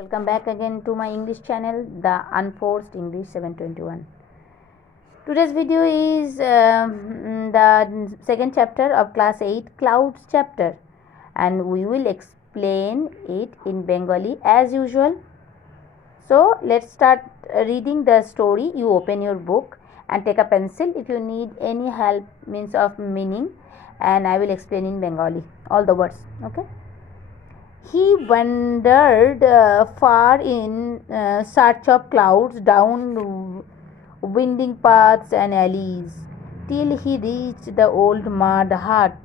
Welcome back again to my English channel, The Unforced English 721. Today's video is the second chapter of class 8 Clouds chapter, and we will explain it in Bengali as usual. So let's start reading the story. You open your book and take a pencil if you need any help means of meaning, and I will explain in Bengali all the words. Okay. He wandered far in search of clouds down winding paths and alleys till he reached the old mud hut.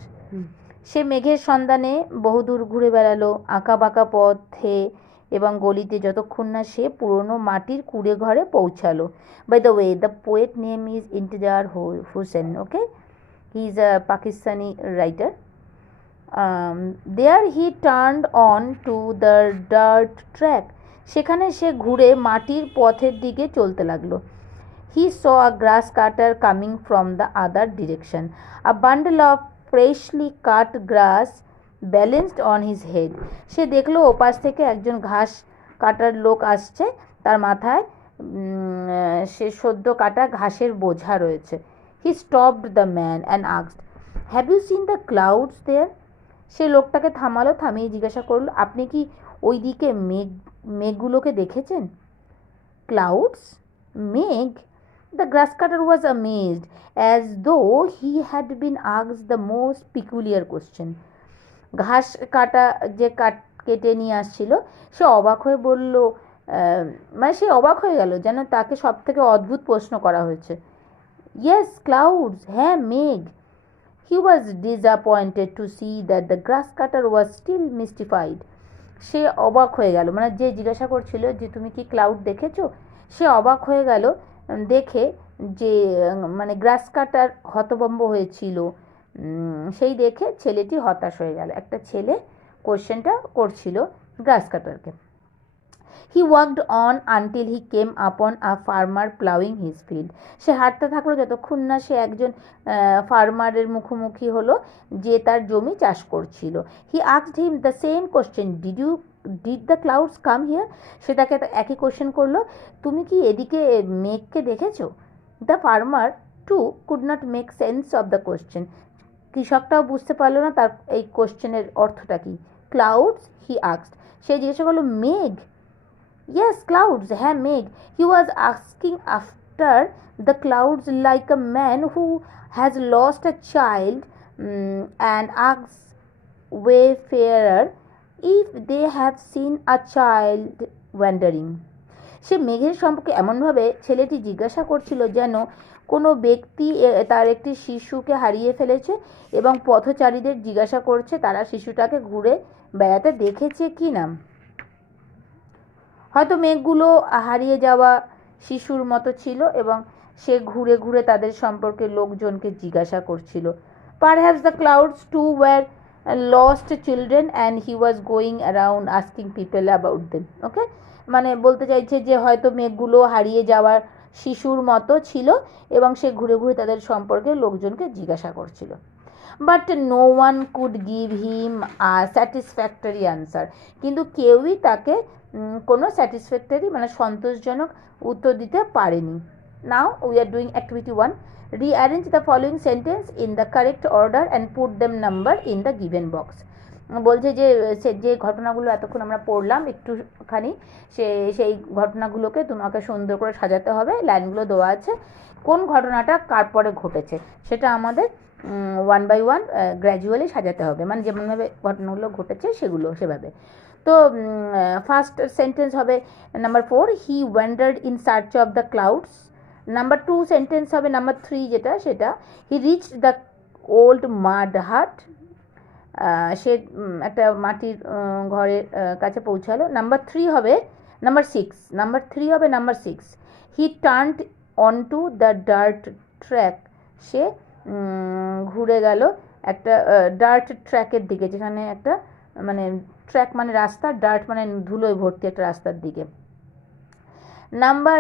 সে মেঘের সন্ধানে বহুদূর ঘুরে বেড়ালো আঁকা বাঁকা পথে এবং গলিতে যতক্ষণ না সে পুরনো মাটির কুঁড়ে ঘরে পৌঁছালো. By the way, the poet name is Intezar Hussain. Okay, he is a Pakistani writer. there he turned on to the dirt track. সেখানে সে ঘুরে মাটির পথের দিকে চলতে লাগলো. he saw a grass cutter coming from the other direction. a bundle of freshly cut grass balanced on his head. সে দেখলো ওপাশ থেকে একজন ঘাস কাটার লোক আসছে, তার মাথায় সে সদ্য কাটা ঘাসের বোঝা রয়েছে. he stopped the man and asked, have you seen the clouds there? সে লোকটাকে থামালো, থামিয়ে জিজ্ঞাসা করলো, আপনি কি ওই দিকে মেঘগুলোকে দেখেছেন? ক্লাউডস? মেঘ? The grass cutter was amazed as though he had been asked the most peculiar question. ঘাস কাটা যে কেটে নিয়ে আসছিল সে অবাক হয়ে বলল, সে অবাক হয়ে গেল যেন তাকে সব থেকে অদ্ভুত প্রশ্ন করা হয়েছে. ইয়েস, ক্লাউডস, হ্যাঁ মেঘ. He was disappointed to see that the grass cutter was still mystified. সে অবাক হয়ে গেল, যে জিজ্ঞাসা করছিল যে তুমি কি ক্লাউড দেখেছো, সে অবাক হয়ে গেল দেখে যে গ্রাস কাটার হতভম্ব হয়েছিল সেই দেখে ছেলেটি হতাশ হয়ে গেল. একটা ছেলে কোশ্চেনটা করছিল গ্রাস কাটারকে. He walked on until he came upon a farmer plowing his field. সে হাঁটতে থাকলো যতক্ষণ না সে একজন ফার্মারের মুখোমুখি হলো যে তার জমি চাষ করছিল. He asked him the same question, did the clouds come here? সে তাকে একই কোশ্চেন করলো, তুমি কি এদিকে মেঘকে দেখেছো? The farmer too could not make sense of the question. কৃষকটাও বুঝতে পারলো না তার এই কোশ্চেনের অর্থটা কি. Clouds? He asked. সে জিজ্ঞাসা করলো, মেঘ? Yes, clouds, হ্যাঁ মেঘ. He was asking after the clouds like a man who has lost a child and asks wayfarer if they have seen a child wandering. সে মেঘের সম্পর্কে এমনভাবে ছেলেটি জিজ্ঞাসা করছিল যেন কোনো ব্যক্তি তার একটি শিশুকে হারিয়ে ফেলেছে এবং পথচারীদের জিজ্ঞাসা করছে তারা শিশুটাকে ঘুরে বেড়াতে দেখেছে কি না. হয়তো মেঘগুলো হারিয়ে যাওয়া শিশুর মতো ছিল এবং সে ঘুরে ঘুরে তাদের সম্পর্কে লোকজনকে জিজ্ঞাসা করছিল. Perhaps the clouds too were lost children and he was going around asking people about them. ওকে, বলতে চাইছে যে হয়তো মেঘগুলো হারিয়ে যাওয়ার শিশুর মতো ছিল এবং সে ঘুরে ঘুরে তাদের সম্পর্কে লোকজনকে জিজ্ঞাসা করছিল. But no one could give him a satisfactory answer. কিন্তু কেউই তাকে কোনো স্যাটিসফ্যাক্টরি সন্তোষজনক উত্তর দিতে পারেনি. Now we are doing activity 1. Rearrange the following sentence in the correct order and put them number in the given box. বলছে যে যে ঘটনাগুলো এতক্ষণ আমরা পড়লাম একটুখানি সেই ঘটনাগুলোকে তোমাকে সুন্দর করে সাজাতে হবে. লাইনগুলো দেওয়া আছে, কোন ঘটনাটা কার পরে ঘটেছে সেটা আমাদের ওয়ান বাই ওয়ান গ্র্যাজুয়ালি সাজাতে হবে, যেমনভাবে ঘটনাগুলো ঘটেছে সেগুলো সেভাবে. তো ফার্স্ট সেন্টেন্স হবে number 4, he wandered in search of the clouds. Number 2 sentence হবে নাম্বার 3 সেটা হি রিচড দ্য ওল্ড মাড হাট. সে একটা মাটির ঘরের কাছে পৌঁছালো. নাম্বার 3 হবে number 6. He turned on to the dirt track. সে ঘুরে গেল একটা ডার্ট ট্র্যাকের দিকে, যেখানে একটা ট্র্যাক রাস্তা, ডার্ট ধুলোয় ভর্তি একটা রাস্তার দিকে. নাম্বার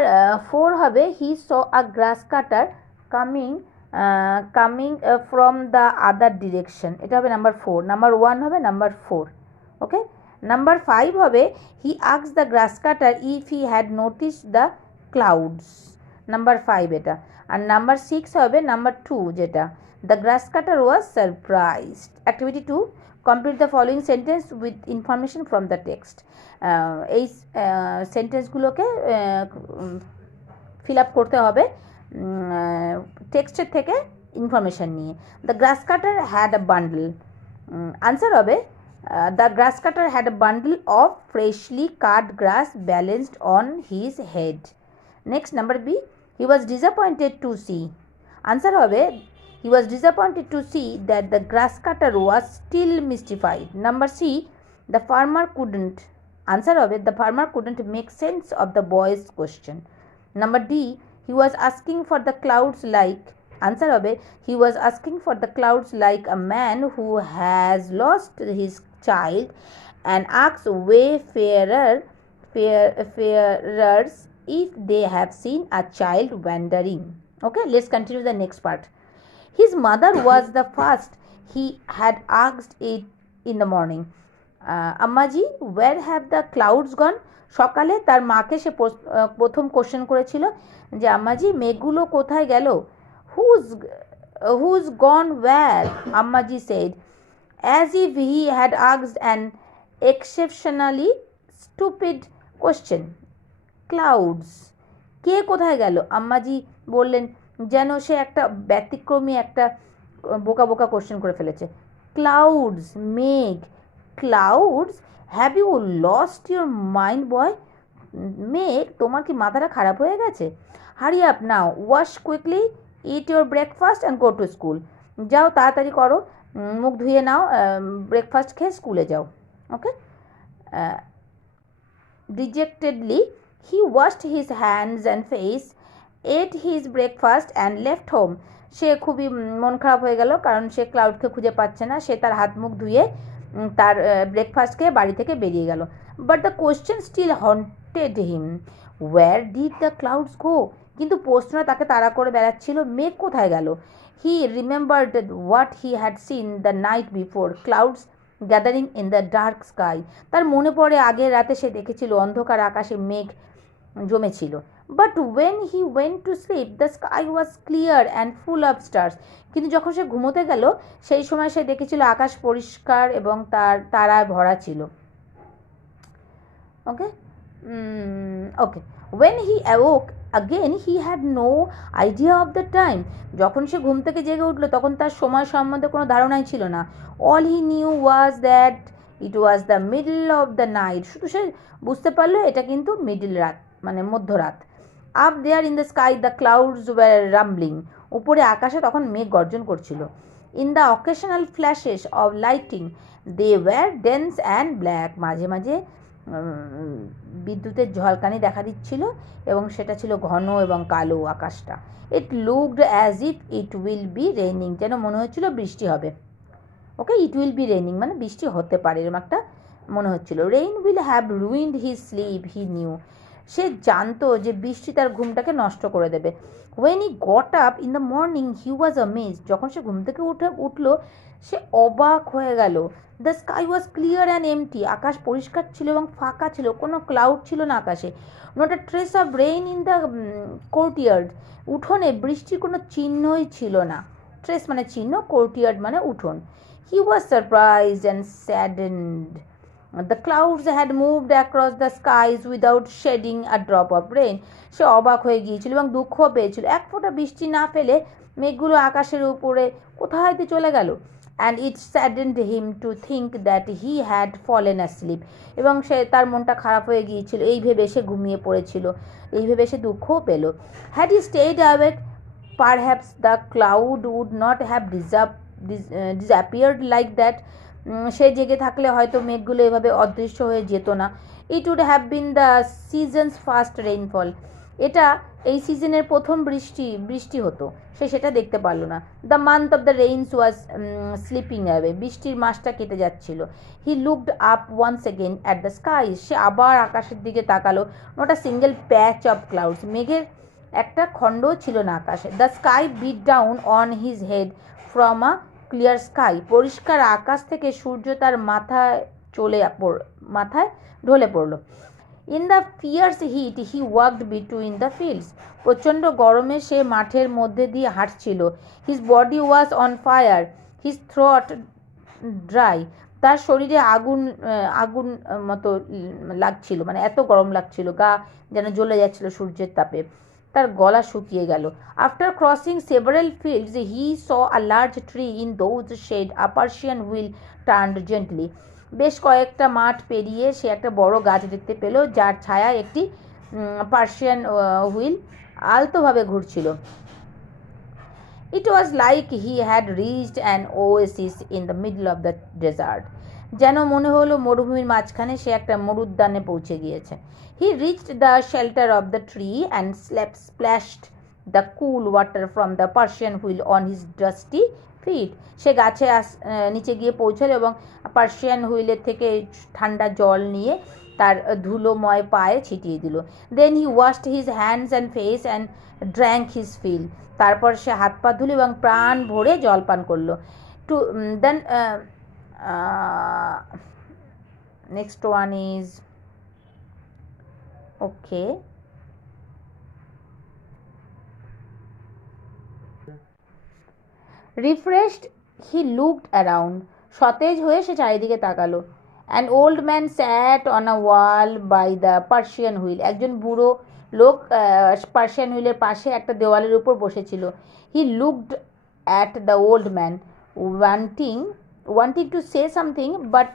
4 হবে he saw a grass cutter coming from the other direction. এটা হবে নাম্বার 4. নাম্বার 1 হবে নাম্বার 4. ওকে, নাম্বার 5 হবে he asked the grass cutter if he had notice the clouds, number 5 এটা। আর নাম্বার 6 হবে নাম্বার 2 যেটা, the grass cutter was surprised. Activity 2, complete the following sentence with information from the text. এই সেন্টেন্সগুলোকে fill up করতে হবে টেক্সটের থেকে information নিয়ে। The grass cutter had a bundle, answer হবে the grass cutter had a bundle of freshly cut grass balanced on his head. Next number B, he was disappointed to see, answer হবে he was disappointed to see that the grass cutter was still mystified. Number C, the farmer couldn't, answer হবে the farmer couldn't make sense of the boy's question. Number D, he was asking for the clouds like, answer হবে he was asking for the clouds like a man who has lost his child and asks wayfarers if they have seen a child wandering. Okay, let's continue the next part. His mother was the first he had asked it in the morning. Ammaji, where have the clouds gone? সকালে তার মাকে সে প্রথম question করেছিল যে আম্মাজি মেঘগুলো কোথায় গেল? who's gone where? Ammaji said, as if he had asked an exceptionally stupid question. Clouds, কে কোথায় গেল? আম্মাজি বললেন যেন সে একটা ব্যতিক্রমী একটা বোকা বোকা কোশ্চেন করে ফেলেছে। ক্লাউডস, মেঘ। Clouds, have you lost your mind boy? মেঘ, তোমার কি মাথাটা খারাপ হয়ে গেছে? Hurry up now, wash quickly, eat your breakfast and go to school. যাও তাড়াতাড়ি করো, মুখ ধুয়ে নাও, ব্রেকফাস্ট খেয়ে স্কুলে যাও। Okay, dejectedly he washed his hands and face, ate his breakfast and left home. সে খুবই মন খারাপ হয়ে গেল কারণ সে ক্লাউডকে খুঁজে পাচ্ছে না। সে তার হাত মুখ ধুয়ে তার ব্রেকফাস্ট খেয়ে বাড়ি থেকে বেরিয়ে গেল। But the question still haunted him, where did the clouds go? কিন্তু প্রশ্নটা তাকে তাড়া করে বেড়াচ্ছিল, মেঘ কোথায় গেল? He remembered what he had seen the night before, clouds gathering in the dark sky. তার মনে পড়ে আগের রাতে সে দেখেছিল অন্ধকার আকাশে মেঘ জমেছিল। But when he went to sleep the sky was clear and full of stars. কিন্তু যখন সে ঘুমোতে গেল সেই সময় সে দেখেছিল আকাশ পরিষ্কার এবং তার তারায় ভরা ছিল। Okay okay, when he awoke again he had no idea of the time. যখন সে ঘুম থেকে জেগে উঠলো তখন তার সময় সম্বন্ধে কোনো ধারণাই ছিল না। all he knew was that it was the middle of the night. শুধু সে বুঝতে পারলো এটা কিন্তু মিডল রাত, মানে মধ্যরাত। up there in the sky the clouds were rumbling. উপরে আকাশে তখন মেঘ গর্জন করছিল। in the occasional flashes of lighting they were dense and black. মাঝে মাঝে বিদ্যুতের ঝলকানি দেখা দিচ্ছিল এবং সেটা ছিল ঘন এবং কালো আকাশটা। It looked as if it will be raining, যেন মনে হচ্ছিল বৃষ্টি হবে। Okay, it will be raining মানে বৃষ্টি হতে পারে এরকম একটা মনে হচ্ছিল। Rain will have ruined his sleep, he knew. সে জানতো যে বৃষ্টি তার ঘুমটাকে নষ্ট করে দেবে। When he got up in the morning he was amazed. যখন সে ঘুম থেকে উঠলো সে অবাক হয়ে গেল। The sky was clear and empty. আকাশ পরিষ্কার ছিল এবং ফাঁকা ছিল, কোনো ক্লাউড ছিল না আকাশে। Not a trace of rain in the courtyard. উঠোনে বৃষ্টির কোনো চিহ্নই ছিল না। ট্রেস মানে চিহ্ন, কোর্টইয়ার্ড মানে উঠোন। He was surprised and saddened. The clouds had moved across the skies without shedding a drop of rain. সে অবাক হয়ে গিয়েছিল এবং দুঃখ পেয়েছিল, এক ফোঁটা বৃষ্টি না ফেলে মেঘগুলো আকাশের উপরে কোথায় চলে গেল। And it saddened him to think that he had fallen asleep. এবং সে তার মনটা খারাপ হয়ে গিয়েছিল, এই ভেবে সে ঘুমিয়ে পড়েছিল, এই ভেবে সে দুঃখও পেল। Had he stayed awake perhaps the cloud would not have disappeared like that. সে জেগে থাকলে হয়তো মেঘগুলো এভাবে অদৃশ্য হয়ে যেত না। It would have been the season's first rainfall. এটা এই সিজনের প্রথম বৃষ্টি হতো, সে সেটা দেখতে পারলো না। The month of the rains was slipping away. বৃষ্টির মাসটা কেটে যাচ্ছিল। He looked up once again at the sky. সে আবার আকাশের দিকে তাকালো। Not a single patch of clouds. মেঘের একটা খণ্ডও ছিল না আকাশে। The sky beat down on his head from a clear sky. পরিষ্কার আকাশ থেকে সূর্য তার মাথায় মাথায় ঢলে পড়লো। In the fierce heat he walked between the fields, প্রচণ্ড গরমে সে মাঠের মধ্যে দিয়ে হাঁটছিল। His body was on fire, his throat dry, তার শরীরে আগুন আগুন মতো লাগছিল, মানে এত গরম লাগছিল, গা যেন জ্বলে যাচ্ছিল সূর্যের তাপে, তার গলা শুকিয়ে গেল। After crossing several fields he saw a large tree in those shade a Persian wheel turned gently, বেশ কয়েকটা মাঠ পেরিয়ে সে একটা বড় গাছ দেখতে পেল যার ছায়ায় একটি পার্সিয়ান হুইল আলতোভাবে ঘুরছিল। It was like he had reached an oasis in the middle of the desert. যেন মনে হলো মরুভূমির মাঝখানে সে একটা মরুদ্যানে পৌঁছে গিয়েছে। He reached the shelter of the tree and splashed the cool water from the Persian wheel on his dusty feet. সে গাছে নিচে গিয়ে পৌঁছল এবং পার্সিয়ান হুইলের থেকে ঠান্ডা জল নিয়ে তার ধুলোময় পায়ে ছিটিয়ে দিল। Then he washed his hands and face and drank his fill. তারপর সে হাত পা ধুলো এবং প্রাণ ভরে জল পান করলো। Two then next one is okay, refreshed he looked around, সতেজ হয়ে সে চারিদিকে তাকালো। An old man sat on a wall by the Persian wheel, একজন বুড়ো লোক পার্সিয়ান হুইলের পাশে একটা দেওয়ালের উপর বসেছিল। He looked at the old man wanting to say something but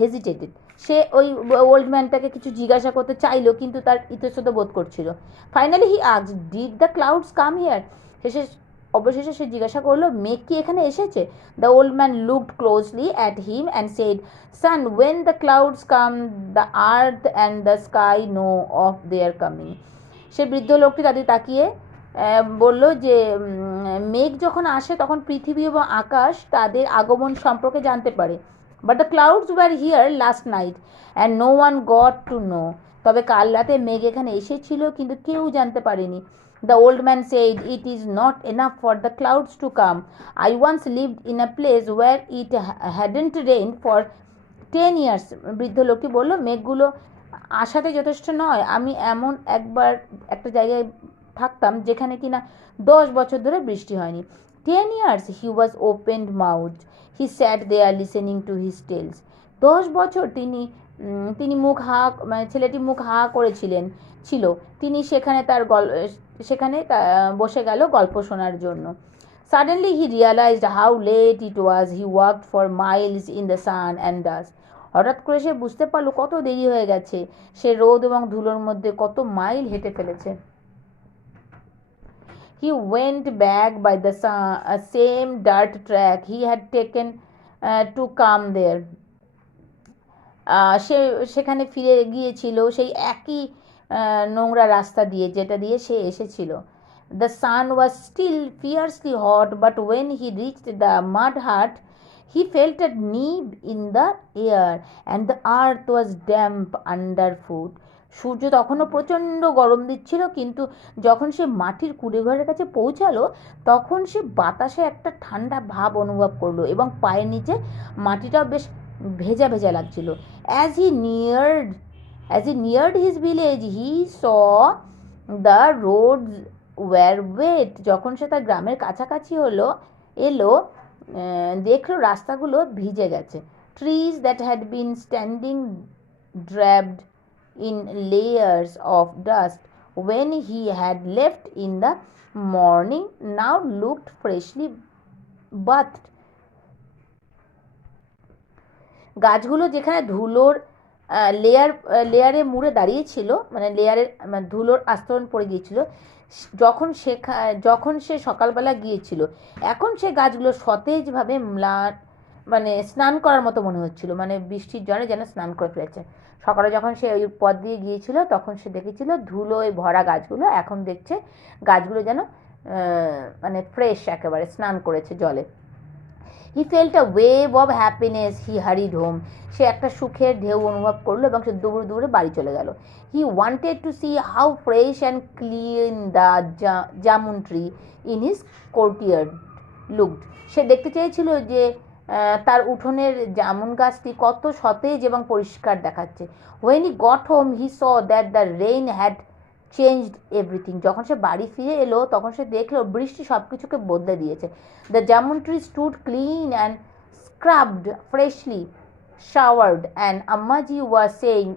hesitated, সে ওই ওল্ড ম্যানটাকে কিছু জিজ্ঞাসা করতে চাইলো কিন্তু তার ইতস্তত বোধ করছিল। Finally he asked, did the clouds come here, অবশেষে সে জিজ্ঞাসা করলো, মেঘ কি এখানে এসেছে? The old man looked closely at him and said, son, when the clouds come the earth and the sky know of their coming. সে বৃদ্ধ লোকটি তাদের তাকিয়ে বলল যে মেঘ যখন আসে তখন পৃথিবী এবং আকাশ তাদের আগমন সম্পর্কে জানতে পারে। But the clouds were here last night and no one got to know, তবে কাল রাতে মেঘ এখানে এসেছিল কিন্তু কেউ জানতে পারেনি। The old man said, it is not enough for the clouds to come. I once lived in a place where it hadn't rained for 10 years. বৃদ্ধ লোকটি বলল, মেঘগুলো আসাতে যথেষ্ট নয়, আমি এমন একবার একটা জায়গায় থাকতাম যেখানে কিনা 10 বছর ধরে বৃষ্টি হয়নি। 10 years, he was opened mouthed. He sat there listening to his tales. 10 বছর তিনি মুখ হা, মানে ছেলেটি মুখ হা করেছিলেন ছিল, তিনি সেখানে বসে গেল গল্প শোনার জন্য। Suddenly he realised how let it was. He walked for Miles in the sun and dust. হঠাৎ করে সে বুঝতে পারলো কত দেরি হয়ে গেছে, সে রোদ এবং ধুলোর মধ্যে কত মাইল হেঁটে ফেলেছে। He went back by the same dirt track he had taken to come there. সে সেখানে ফিরে গিয়েছিল সেই একই নোংরা রাস্তা দিয়ে যেটা দিয়ে সে এসেছিল। The sun was still fiercely hot, but when he reached the mud hut, he felt a nip in the air and the earth was damp underfoot. সূর্য তখনও প্রচণ্ড গরম দিচ্ছিল, কিন্তু যখন সে মাটির কুঁড়েঘরের কাছে পৌঁছালো তখন সে বাতাসে একটা ঠান্ডা ভাব অনুভব করলো এবং পায়ের নিচে মাটিটাও বেশ ভেজা ভেজা লাগছিল। As he neared his village, he saw the roads were wet. যখন সে তার গ্রামের কাছাকাছি এলো দেখলো রাস্তাগুলো ভিজে গেছে। Trees that had been standing draped in layers of dust when he had left in the morning now looked freshly bathed. গাছগুলো যেখানে ধুলোর লেয়ারে মুড়ে দাঁড়িয়েছিল, মানে ধুলোর আস্তরণ পড়ে গিয়েছিল যখন সে সকালবেলা গিয়েছিল, এখন সে গাছগুলো সতেজভাবে মানে স্নান করার মতো মনে হচ্ছিল, মানে বৃষ্টির জলে যেন স্নান করে ফেলেছে। সকালে যখন সে ওই পথ দিয়ে গিয়েছিল তখন সে দেখেছিল ধুলোয় ভরা গাছগুলো, এখন দেখছে গাছগুলো যেন মানে ফ্রেশ, একেবারে স্নান করেছে জলে। He felt a wave of happiness. He hurried home. সে একটা সুখের ঢেউ অনুভব করলো এবং সে দৌড়ে বাড়ি চলে গেল। He wanted to see how fresh and clean the jamun tree in his courtyard looked. সে দেখতে চেয়েছিল যে তার উঠোনের জামুন গাছটি কত সতেজ এবং পরিষ্কার দেখাচ্ছে। when he got home he saw that the rain had changed everything. যখন সে বাড়ি ফিরে এলো তখন সে দেখলো বৃষ্টি সব কিছুকে বদলে দিয়েছে। the jamun tree stood clean and scrubbed, freshly showered, and Ammaji was saying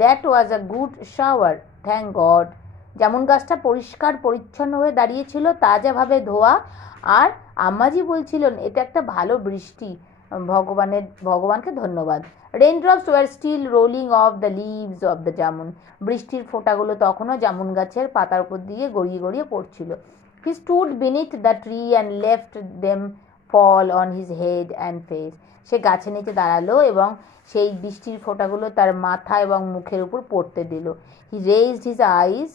that was a good shower, thank God. Jamun গাছটা পরিষ্কার পরিচ্ছন্ন হয়ে দাঁড়িয়েছিল, তাজাভাবে ধোয়া, আর আম্মাজি বলছিলেন এটা একটা ভালো বৃষ্টি, ভগবানকে ধন্যবাদ। Raindrops were still rolling off the leaves of the jamun. বৃষ্টির ফোঁটাগুলো তখনও জামুন গাছের পাতার উপর দিয়ে গড়িয়ে গড়িয়ে পড়ছিল। He stood beneath the tree and left them fall on his head and face. সে গাছের নিচে দাঁড়ালো এবং সেই বৃষ্টির ফোঁটাগুলো তার মাথা এবং মুখের উপর পড়তে দিল। He raised his eyes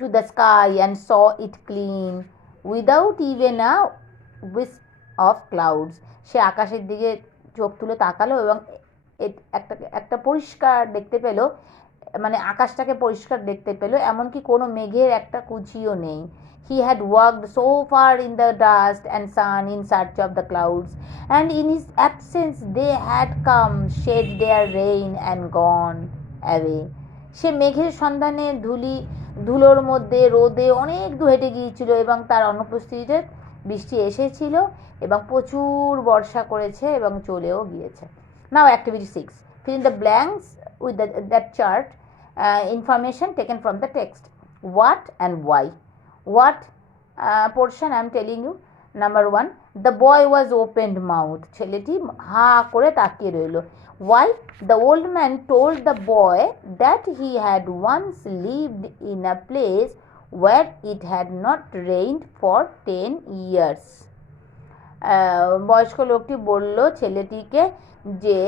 to the sky and saw it clean without even a wisp of clouds. সে আকাশের দিকে চোখ তুলে তাকালো এবং একটা পরিষ্কার দেখতে পেল, মানে আকাশটাকে পরিষ্কার দেখতে পেল, এমনকি কোনো মেঘের একটা কুচিও নেই। He had walked so far in the dust and sun in search of the clouds, and in his absence they had come, shed their rain and gone away. সে মেঘের সন্ধানে ধুলোর মধ্যে রোদে অনেক দূর হেঁটে গিয়েছিল এবং তার অনুপস্থিতিতে বৃষ্টি এসেছিল এবং প্রচুর বর্ষা করেছে এবং চলেও গিয়েছে। নাও activity 6, fill in the blanks with that chart, information taken from the text. What and why? What portion I am telling you. Number 1, the boy was opened mouth. ছেলেটি হা করে তাকিয়ে রইল। Why? The old man told the boy that he had once lived in a place where it had not rained for 10 years. বয়স্ক লোকটি বলল ছেলেটিকে যে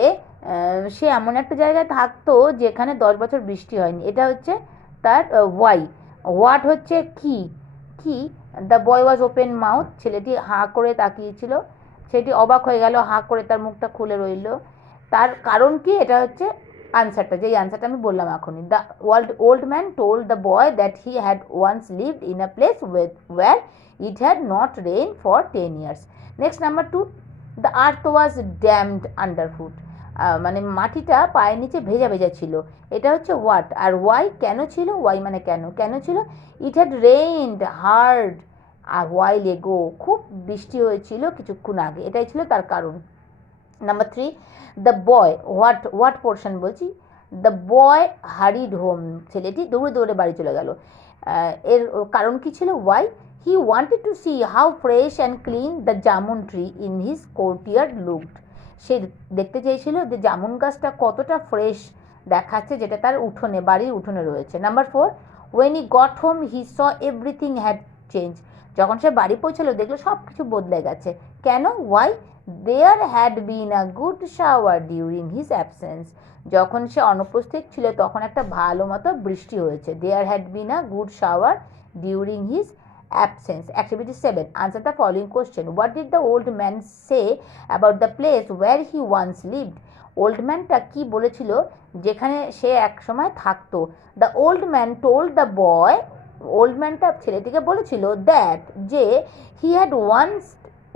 সে এমন একটা জায়গায় থাকতো যেখানে 10 বছর বৃষ্টি হয়নি। এটা হচ্ছে তার ওয়াই। হোয়াট হচ্ছে কি। The boy was open mouth, ছেলেটি হাঁ করে তাকিয়েছিল, সেটি অবাক হয়ে গেল, হাঁ করে তার মুখটা খুলে রইল। তার কারণ কি, এটা হচ্ছে আনসারটা, যেই আনসারটা আমি বললাম এখনই। The old man told the boy that he had once lived in a place where it had not rain for 10 years. Next number 2, the earth was damned underfoot. মানে মাটিটা পায়ের নিচে ভেজা ভেজা ছিল। এটা হচ্ছে হোয়াট। আর ওয়াই কেন ছিল, ওয়াই মানে কেন ছিল। It had rained hard a while ago, খুব বৃষ্টি হয়েছিল কিছুক্ষণ আগে, এটাই ছিল তার কারণ। Number 3, the boy, what portion বলছি। দ্য বয় হারিড হোম, ছেলেটি দৌড়ে দৌড়ে বাড়ি চলে গেল। এর কারণ কি ছিল, why. He wanted to see how fresh and clean the jamun tree in his courtyard looked. সে দেখতে চেয়েছিল যে জামুন গাছটা কতটা ফ্রেশ দেখাচ্ছে, যেটা তার বাড়ির উঠোনে রয়েছে। Number 4, when he got home he saw everything had change. যখন সে বাড়ি পৌঁছালো দেখলো সব কিছু বদলে গেছে। কেন, why. There had been a good shower during his absence. যখন সে অনুপস্থিত ছিল তখন একটা ভালো মতো বৃষ্টি হয়েছে। There had been a good shower during his absence. Activity 7, answer the following question. What did the old man say about the place where he once lived? Old ম্যানটা কি বলেছিল যেখানে সে এক সময় থাকতো। The old man told the boy, old ম্যানটা ছেলেটিকে বলেছিল দ্যাট যে হি হ্যাড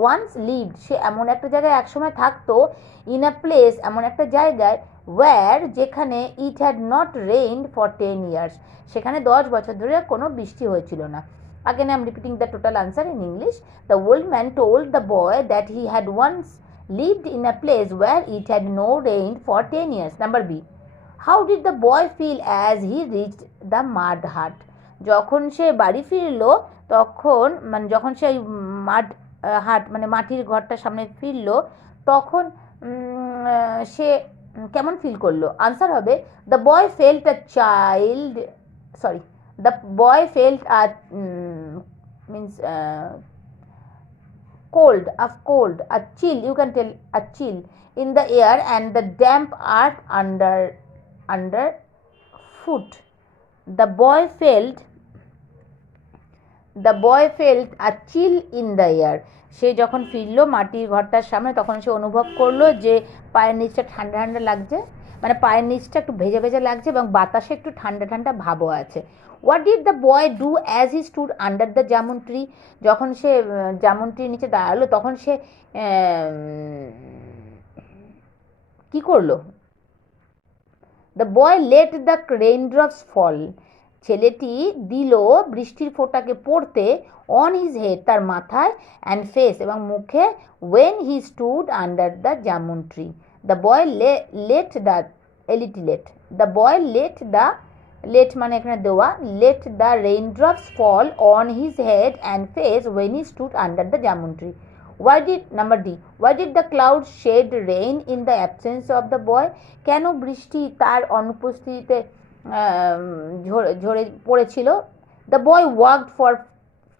ওয়ান্স লিভড, সে এমন একটা জায়গায় একসময় থাকতো, ইন আ প্লেস এমন একটা জায়গায়, ওয়্যার যেখানে ইট had not rained for 10 years, সেখানে 10 বছর ধরে কোনো বৃষ্টি হয়েছিল না। Again, I am repeating the total answer in English. The old man told the boy that he had once lived in a place where it had no rained for 10 years. Number B. How did the boy feel as he reached the mud hut? যখন সে বাড়ি ফিরলো তখন, মানে যখন সে মাড হাট মানে মাটির ঘরটার সামনে ফিরলো তখন সে কেমন ফিল করলো। আনসার হবে the boy felt a child, sorry, the boy felt a cold, a chill, you can tell, a chill in the air and the damp earth under foot. The boy felt a chill in the air. সে যখন ফিরলো মাটির ঘরটার সামনে তখন সে অনুভব করলো যে পায়ের নিচটা ঠান্ডা ঠান্ডা লাগছে। মানে পায়ের নিচটা একটু ভেজা ভেজা লাগছে এবং বাতাসে একটু ঠান্ডা ঠান্ডা ভাবও আছে। What did the boy do as he stood under the jamun tree? যখন সে জামুন ট্রির নিচে দাঁড়ালো তখন সে কি করলো? The boy let the raindrops fall. ছেলেটি দিল বৃষ্টির ফোঁটাকে পড়তে অন হিজ হেড, তার মাথায়, অ্যান্ড ফেস, এবং মুখে, when he stood under the jamun tree. The boy let the let the boy let the let মানে এখানে দেওয়া, let the raindrops fall on his head and face when he stood under the jamun tree. Why did number D? Why did the clouds shed rain in the absence of the boy? কেন বৃষ্টি তার অনুপস্থিতিতে ঝরে পড়েছিল? The boy walked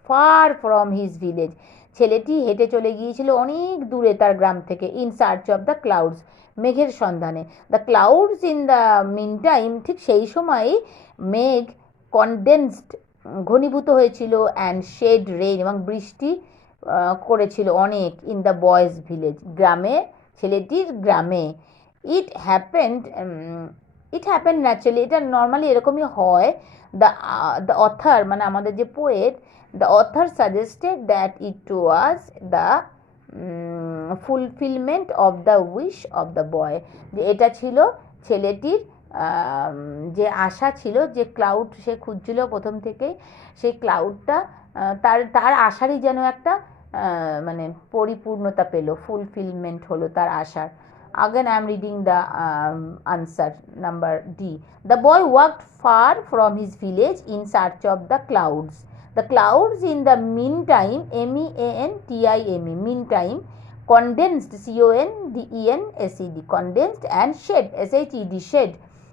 far from his village. ছেলেটি হেঁটে চলে গিয়েছিল অনেক দূরে তার গ্রাম থেকে, in search of the clouds, মেঘের সন্ধানে। The clouds in the mean time, ঠিক সেই সময়ই মেঘ কনডেন্সড, ঘনীভূত হয়েছিল, অ্যান্ড শেড রেইন, এবং বৃষ্টি করেছিল অনেক, ইন দ্য বয়েজ ভিলেজ, গ্রামে, ছেলেটির গ্রামে। ইট হ্যাপেন্ড ন্যাচারালি, এটা নর্মালি এরকমই হয়। দ্য অথার মানে আমাদের যে poet, the author suggested that it was the fulfilment of the wish of the boy, যে এটা ছিল ছেলেটির যে আশা ছিল, যে ক্লাউড সে খুঁজছিল প্রথম থেকেই, সেই ক্লাউডটা তার আশারই যেন একটা মানে পরিপূর্ণতা পেল, ফুলফিলমেন্ট হলো তার আশার। Again I am reading the answer number D. The boy walked far from his village in search of the clouds. The clouds in the meantime, meantime, meantime, condensed, condensed, condensed, and shed, shed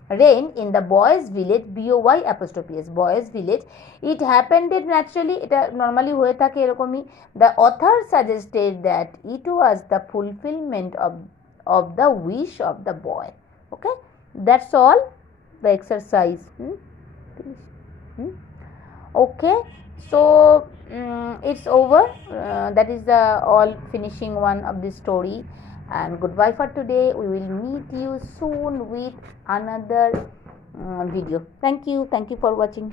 rain in the boys village, boy apostrophe s, boys village. It happened naturally, এটা normally হয়ে থাকে এরকমই। The author suggested that it was the fulfillment of the wish of the boy. Okay, that's all the exercise. Okay, so it's over. That is the all finishing one of this story, and goodbye for today. We will meet you soon with another video. Thank you for watching.